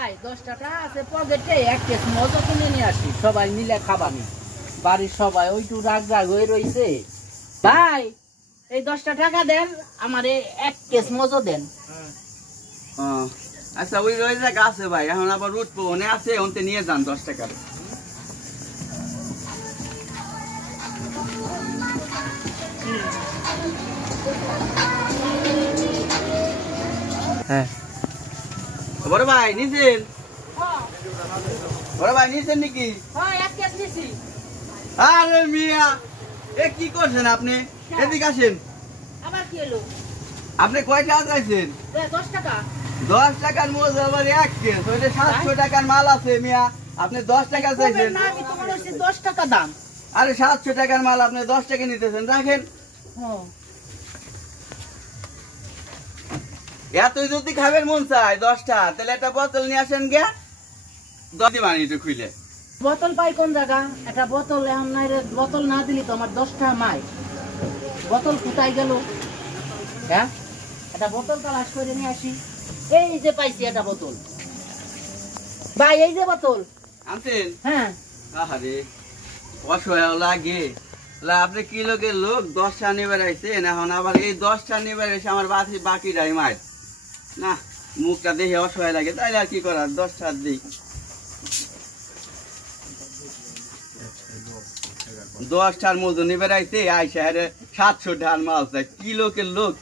10 টাকা আছে পকেটে এক কেস মজো কিনে নিয়ে আসি সবাই মিলে খাবানি বাড়ির সবাই ওইটু রাগ রাগ হয়ে রইছে ভাই এই 10 টাকা দেন আমারে এক কেস মজো দেন আচ্ছা ওই রয়ে যাক আছে ভাই এখন আবার উঠবো ওনে আছে ওনতে নিয়ে যান 10 টাকা হ্যাঁ বড় ভাই নিছেন বড় ভাই নিছেন নাকি হ্যাঁ এক কেস নিছি আরে মিয়া এ কি করছেন আপনি এদিকে আসেন আবার কি হলো আপনি কয় টাকা চাইছেন 10 টাকা 10 টাকার মোজ আবার এক কেস ওইটা 700 টাকার মাল আছে মিয়া আপনি 10 টাকা চাইছেন না আমি তোমার হচ্ছে 10 টাকা দাম আরে 700 টাকার মাল আপনি 10 টাকা নিতেছেন রাখেন হ্যাঁ এতই যদি খাবেন মন চায় 10টা তাহলে একটা বোতল নিয়ে আসেন গে 10 দিবানি একটু খুলে বোতল পাই কোন জায়গা একটা বোতল এখন নাই রে বোতল না দিলি তো আমার 10টা মাই বোতল কোথায় গেল হ্যাঁ একটা বোতল তালাশ করে নিয়ে আসি এই যে পাইছি একটা বোতল ভাই এই যে বোতল আনছেন হ্যাঁ আরে অসহায় লাগে আপনি কি লোকের লোক 10টা নিয়ে আইছেন এখন আবার এই 10টা নিয়ে এসে আমার বাকি রাই মার না মুখটা দেখে অসহায় লাগে তাইলে আর কি করার 10টা দিই 10টার মতো নিয়ে বেড়াইছে আইসা 700 ঢাল মাল চাই কি লোকের লোক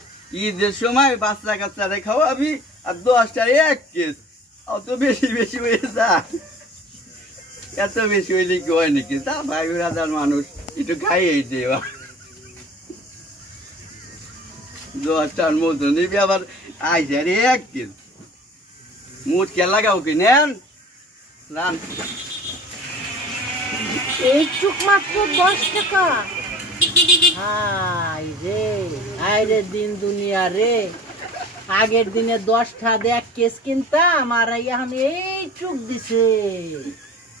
ঈদের সময় বাচ্চা কাচ্চারে খাওয়াবি আর 10টা এক কেস অত বেশি বেশি হয়ে যায় এত বেশি হইলে কি হয় নাকি তা ভাই রাজার মানুষ একটু খাইয়েই দেওয়া 10টার মতো নিবি আবার আইসা এক কেস মুঠ কে লাগাও কি নেন রান এইটুক মাত্র 10 টাকা হাই রে দিন দুনিয়া রে আগের দিনে 10টা দিয়ে এক কেস কিনতাম আর এখন এইটুক দিছে